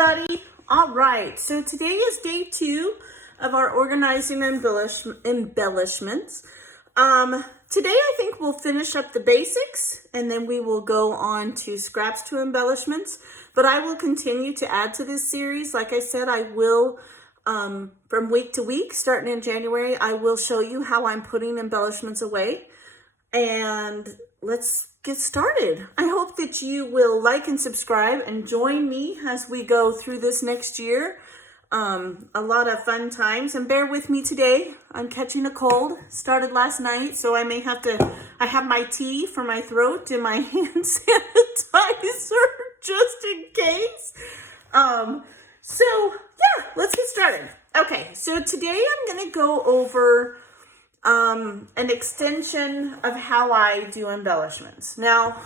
everybody. All right, so today is day 2 of our organizing embellishments. Today I think we'll finish up the basics and then we will go on to scraps to embellishments. But I will continue to add to this series. Like I said, I will, from week to week, starting in January, I will show you how I'm putting embellishments away. And let's get started. I hope that you will like and subscribe and join me as we go through this next year. A lot of fun times, and bear with me today. I'm catching a cold. Started last night, so I may have to, I have my tea for my throat and my hand sanitizer just in case. So yeah, let's get started. Okay, so today I'm going to go over an extension of how I do embellishments. Now,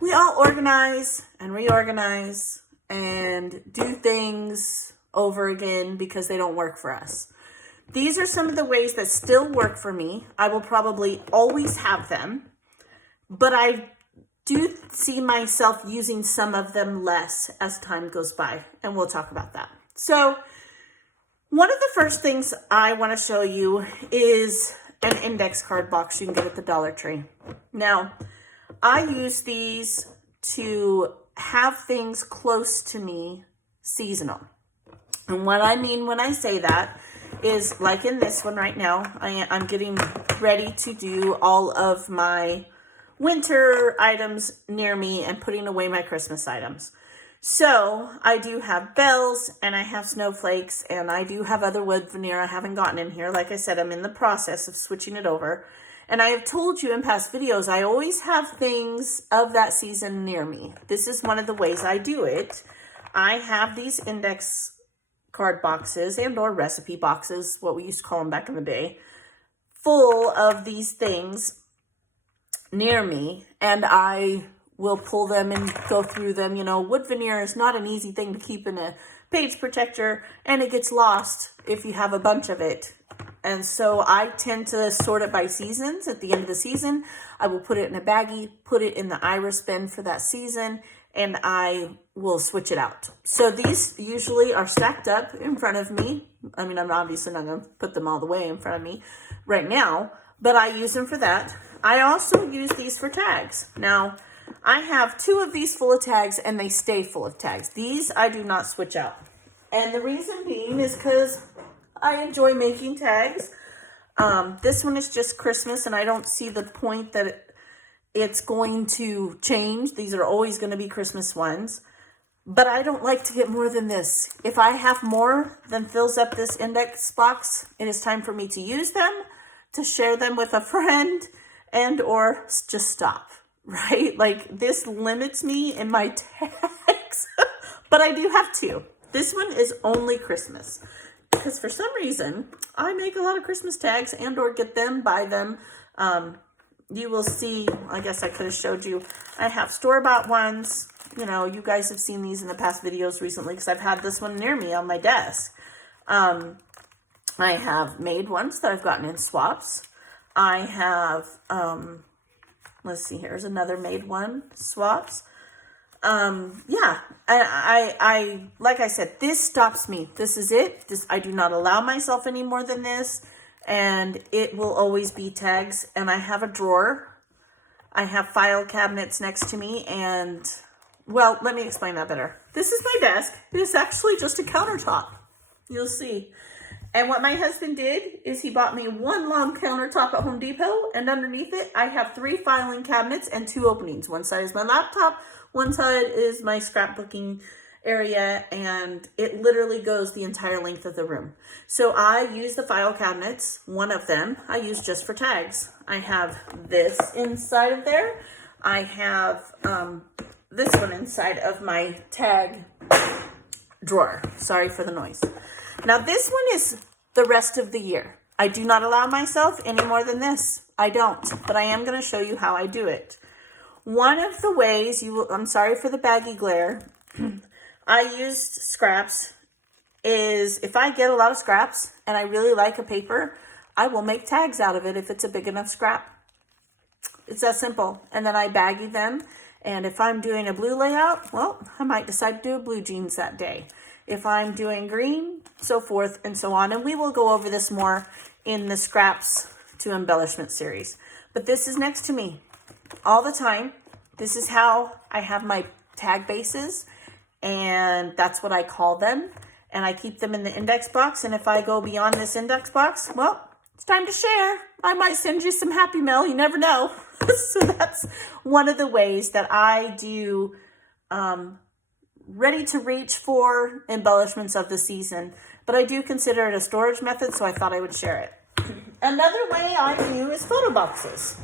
we all organize and reorganize and do things over again because they don't work for us. These are some of the ways that still work for me. I will probably always have them, but I do see myself using some of them less as time goes by, and we'll talk about that. So one of the first things I want to show you is an index card box you can get at the Dollar Tree. Now, I use these to have things close to me seasonal. And what I mean when I say that is, like in this one right now, I'm getting ready to do all of my winter items near me and putting away my Christmas items. So I do have bells and I have snowflakes and I do have other wood veneer I haven't gotten in here. Like I said, I'm in the process of switching it over. And I have told you in past videos, I always have things of that season near me. This is one of the ways I do it. I have these index card boxes and or recipe boxes, what we used to call them back in the day, full of these things near me, and I will pull them and go through them. You know, wood veneer is not an easy thing to keep in a page protector, and it gets lost if you have a bunch of it. And so I tend to sort it by seasons. At the end of the season, I will put it in a baggie, put it in the iris bin for that season, and I will switch it out. So these usually are stacked up in front of me. I mean, I'm obviously not going to put them all the way in front of me right now, but I use them for that. I also use these for tags. Now, I have 2 of these full of tags, and they stay full of tags. These I do not switch out. And the reason being is because I enjoy making tags. This one is just Christmas, and I don't see the point that it's going to change. These are always going to be Christmas ones. But I don't like to get more than this. If I have more than fills up this index box, it is time for me to use them, to share them with a friend, and or just stop. Right? Like, this limits me in my tags, but I do have 2. This one is only Christmas because for some reason I make a lot of Christmas tags and or get them, buy them. You will see, I guess I could have showed you, I have store-bought ones. You know, you guys have seen these in the past videos recently because I've had this one near me on my desk. I have made ones that I've gotten in swaps. I have, let's see, here's another made one, swaps. Yeah, I like I said, this stops me. This is it. I do not allow myself any more than this, and it will always be tags. And I have a drawer. I have file cabinets next to me, and, well, let me explain that better. This is my desk. It is actually just a countertop. You'll see. And what my husband did is he bought me one long countertop at Home Depot, and underneath it, I have 3 filing cabinets and 2 openings. One side is my laptop, one side is my scrapbooking area, and it literally goes the entire length of the room. So I use the file cabinets. One of them I use just for tags. I have this inside of there. I have this one inside of my tag drawer. Sorry for the noise. Now, this one is the rest of the year. I do not allow myself any more than this. I don't, but I am going to show you how I do it. One of the ways I'm sorry for the baggy glare, I used scraps, is if I get a lot of scraps and I really like a paper, I will make tags out of it if it's a big enough scrap. It's that simple. And then I baggie them And if I'm doing a blue layout, well, I might decide to do a blue jeans that day. If I'm doing green, so forth and so on. And we will go over this more in the Scraps to Embellishment series. But this is next to me all the time. This is how I have my tag bases, and that's what I call them. And I keep them in the index box. And if I go beyond this index box, well, it's time to share. I might send you some happy mail. You never know. So that's one of the ways that I do ready to reach for embellishments of the season. But I do consider it a storage method, so I thought I would share it. Another way I do is photo boxes.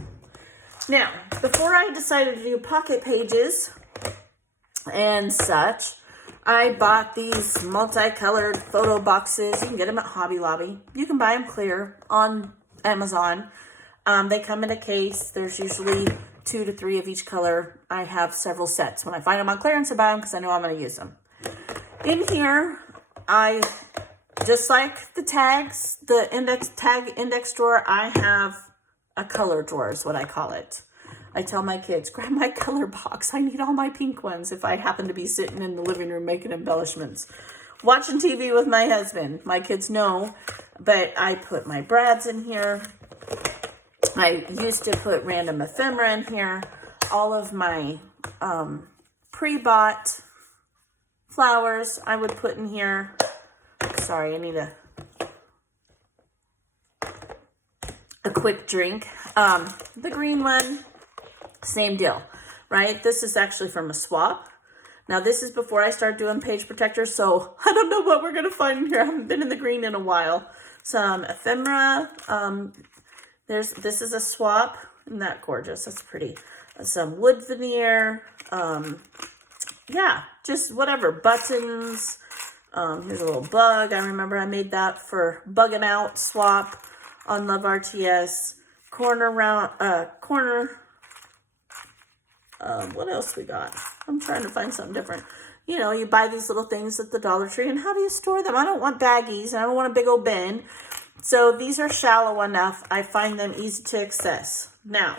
Now, before I decided to do pocket pages and such, I bought these multicolored photo boxes. You can get them at Hobby Lobby. You can buy them clear on Amazon. They come in a case. There's usually 2 to 3 of each color. I have several sets. When I find them on clearance, I buy them because I know I'm going to use them. In here, I, just like the tags, the tag index drawer, I have a color drawer is what I call it. I tell my kids, grab my color box. I need all my pink ones if I happen to be sitting in the living room making embellishments. Watching TV with my husband. My kids know, but I put my brads in here. I used to put random ephemera in here. All of my pre-bought flowers I would put in here. Sorry, I need a quick drink. The green one, same deal, right? This is actually from a swap. Now, this is before I start doing page protectors, so I don't know what we're going to find in here. I haven't been in the green in a while. Some ephemera. This is a swap. Isn't that gorgeous? That's pretty. Some wood veneer. Yeah, just whatever. Buttons. Here's a little bug. I remember I made that for bugging out swap on Love RTS. What else we got? I'm trying to find something different. You know, you buy these little things at the Dollar Tree, and how do you store them? I don't want baggies, and I don't want a big old bin. So these are shallow enough. I find them easy to access. Now,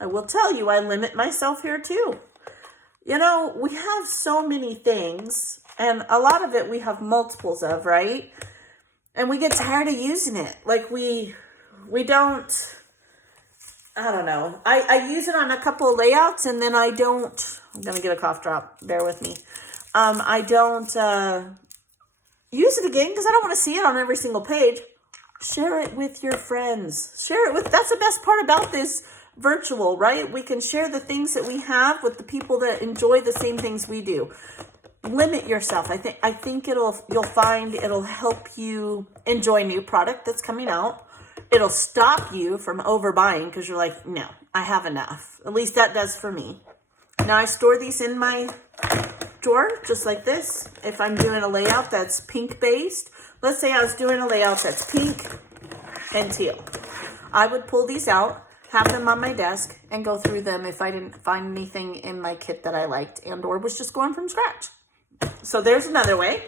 I will tell you, I limit myself here too. You know, we have so many things, and a lot of it we have multiples of, right? And we get tired of using it. Like we don't, I don't know. I use it on a couple of layouts, and then I don't, I'm going to get a cough drop. Bear with me. I don't use it again because I don't want to see it on every single page. Share it with your friends. Share it with, that's the best part about this virtual, right? We can share the things that we have with the people that enjoy the same things we do. Limit yourself. I think you'll find it'll help you enjoy new product that's coming out. It'll stop you from overbuying because you're like, no, I have enough. At least that does for me. Now I store these in my drawer just like this. If I'm doing a layout that's pink based, let's say I was doing a layout that's pink and teal. I would pull these out, have them on my desk, and go through them if I didn't find anything in my kit that I liked and or was just going from scratch. So there's another way.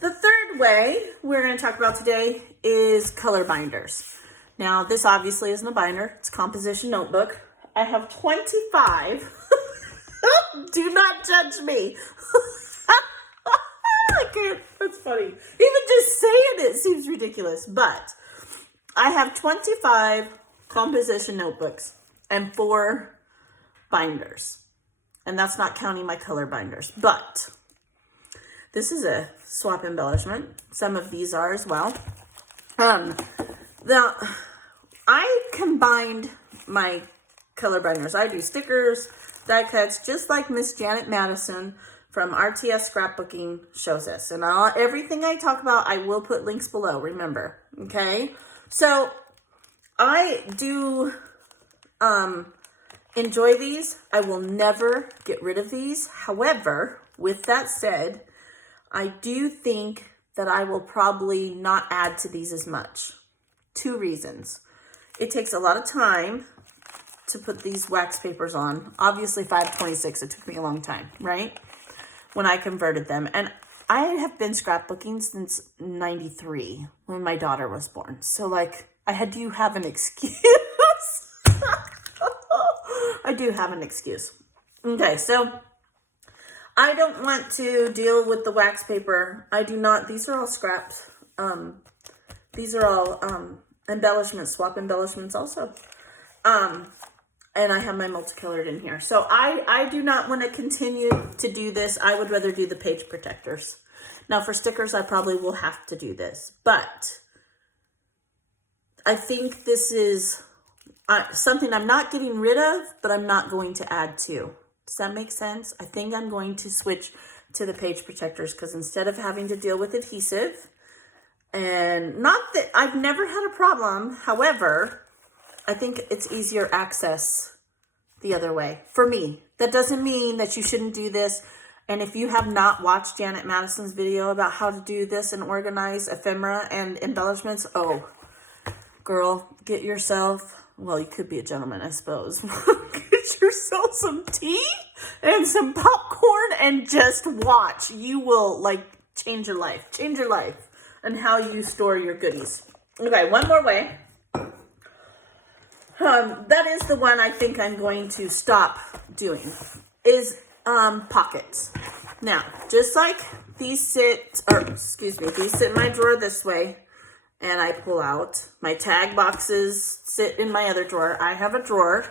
The third way we're going to talk about today is color binders. Now, this obviously isn't a binder. It's a composition notebook. I have 25. Do not judge me. I can't. That's funny. Even just saying it seems ridiculous. But I have 25 composition notebooks and 4 binders. And that's not counting my color binders. But this is a swap embellishment. Some of these are as well. Now, I combined my color binders. I do stickers, die cuts, just like Miss Janet Madison from RTS Scrapbooking shows us. And everything I talk about, I will put links below, remember. Okay? So, I do enjoy these. I will never get rid of these. However, with that said, I do think that I will probably not add to these as much. 2 reasons. It takes a lot of time to put these wax papers on. Obviously 526, it took me a long time, right? When I converted them. And I have been scrapbooking since 93 when my daughter was born. So like I had to have an excuse. I do have an excuse. Okay, so I don't want to deal with the wax paper. I do not. These are all scraps. These are all embellishments, swap embellishments also. And I have my multicolored in here. So I do not want to continue to do this. I would rather do the page protectors. Now for stickers, I probably will have to do this. But I think this is something I'm not getting rid of, but I'm not going to add to. Does that make sense? I think I'm going to switch to the page protectors because instead of having to deal with adhesive, and not that I've never had a problem, however, I think it's easier access the other way for me. That doesn't mean that you shouldn't do this. And if you have not watched Janet Madison's video about how to do this and organize ephemera and embellishments, oh, girl, get yourself, well, you could be a gentleman, I suppose. Get yourself some tea and some popcorn and just watch. You will like change your life and how you store your goodies. Okay, one more way. That is the one I think I'm going to stop doing is pockets. Now, just like these sit in my drawer this way, and I pull out. My tag boxes sit in my other drawer. I have a drawer,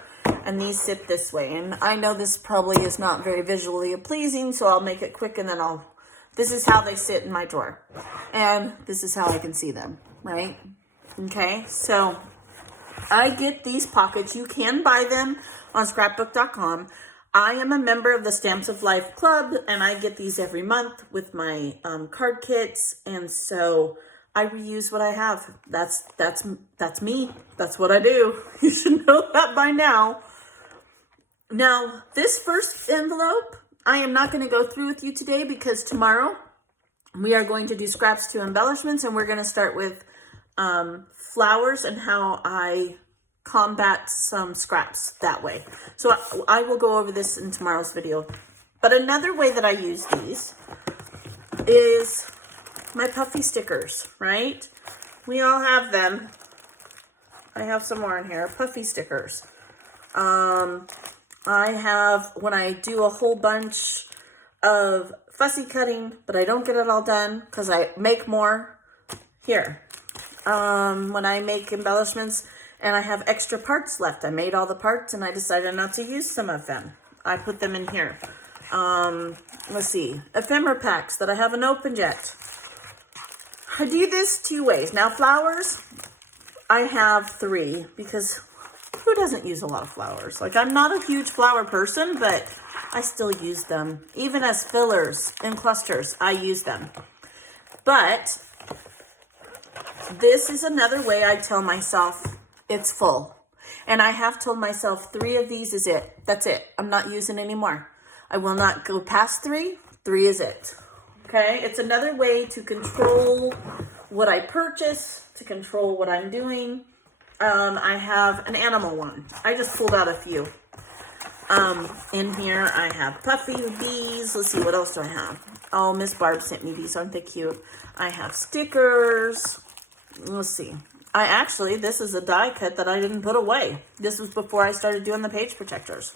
and these sit this way. And I know this probably is not very visually pleasing, so I'll make it quick, and then this is how they sit in my drawer. And this is how I can see them, right? Okay, so I get these pockets. You can buy them on scrapbook.com. I am a member of the Stamps of Life Club, and I get these every month with my card kits, and so I reuse what I have. That's me. That's what I do. You should know that by now. Now, this first envelope, I am not going to go through with you today because tomorrow we are going to do scraps to embellishments, and we're going to start with flowers and how I combat some scraps that way. So I will go over this in tomorrow's video. But another way that I use these is my puffy stickers, right? We all have them. I have some more in here. Puffy stickers. I have, when I do a whole bunch of fussy cutting, but I don't get it all done because I make more here. When I make embellishments and I have extra parts left, I made all the parts and I decided not to use some of them. I put them in here. Let's see, ephemera packs that I haven't opened yet. I do this two ways. Now flowers, I have 3 because who doesn't use a lot of flowers? Like I'm not a huge flower person, but I still use them. Even as fillers and clusters, I use them. But this is another way I tell myself it's full. And I have told myself 3 of these is it. That's it. I'm not using any more. I will not go past 3. 3 is it. Okay? It's another way to control what I purchase, to control what I'm doing. I have an animal one. I just pulled out a few. In here, I have puffy bees. Let's see, what else do I have? Oh, Miss Barb sent me these. Aren't they cute? I have stickers. Let's see. This is a die cut that I didn't put away. This was before I started doing the page protectors.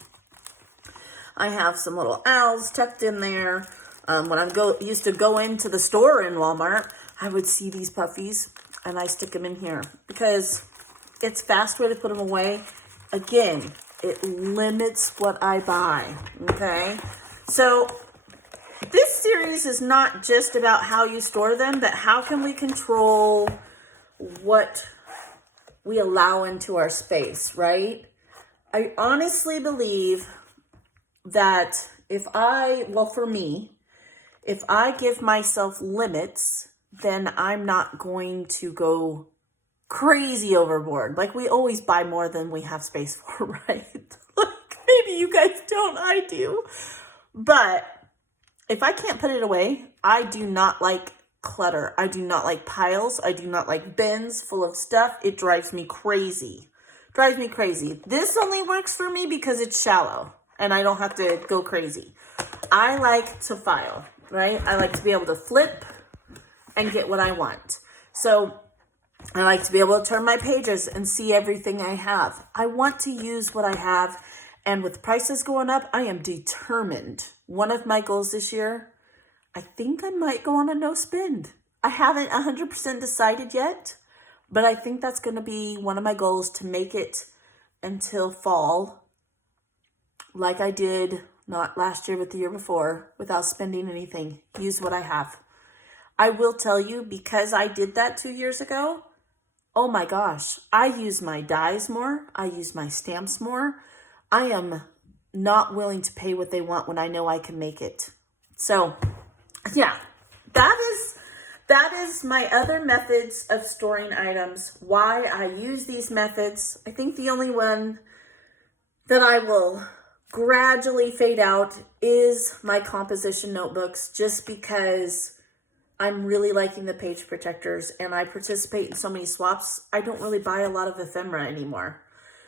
I have some little owls tucked in there. When I used to go into the store in Walmart, I would see these puffies and I stick them in here because it's a fast way to put them away. Again, it limits what I buy, okay? So this series is not just about how you store them, but how can we control what we allow into our space, right? I honestly believe that for me, if I give myself limits, then I'm not going to go crazy overboard. Like we always buy more than we have space for, right? Like maybe you guys don't, I do. But if I can't put it away, I do not like clutter. I do not like piles. I do not like bins full of stuff. It drives me crazy. Drives me crazy. This only works for me because it's shallow and I don't have to go crazy. I like to file, right? I like to be able to flip and get what I want. So I like to be able to turn my pages and see everything I have. I want to use what I have And with prices going up, I am determined. One of my goals this year, I think I might go on a no spend. I haven't 100% decided yet, but I think that's going to be one of my goals, to make it until fall, like I did not last year, but the year before, without spending anything. Use what I have. I will tell you, because I did that 2 years ago, oh my gosh, I use my dies more. I use my stamps more. I am not willing to pay what they want when I know I can make it. So yeah, that is my other methods of storing items, why I use these methods. I think the only one that I will gradually fade out is my composition notebooks, just because I'm really liking the page protectors and I participate in so many swaps. I don't really buy a lot of ephemera anymore.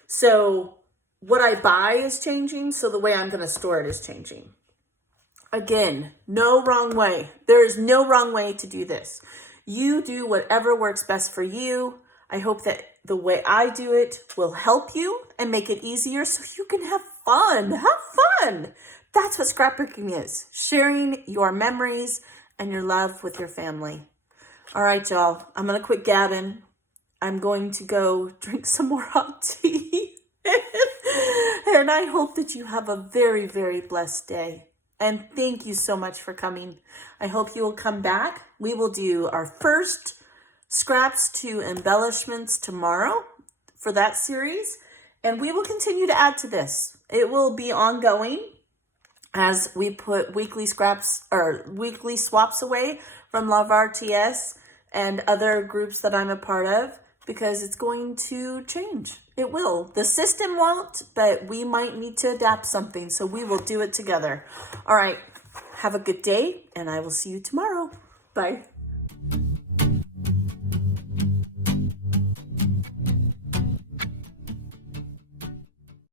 So what I buy is changing, so the way I'm going to store it is changing. Again, no wrong way. There is no wrong way to do this. You do whatever works best for you. I hope that the way I do it will help you and make it easier so you can have fun. Have fun. That's what scrapbooking is. Sharing your memories and your love with your family. All right, y'all. I'm going to quit gabbing. I'm going to go drink some more hot tea. And I hope that you have a very, very blessed day. And thank you so much for coming. I hope you will come back. We will do our first scraps to embellishments tomorrow for that series. And we will continue to add to this. It will be ongoing as we put weekly scraps or weekly swaps away from Love RTS and other groups that I'm a part of, because it's going to change. It will. The system won't, but we might need to adapt something, so we will do it together. All right. Have a good day, and I will see you tomorrow. Bye.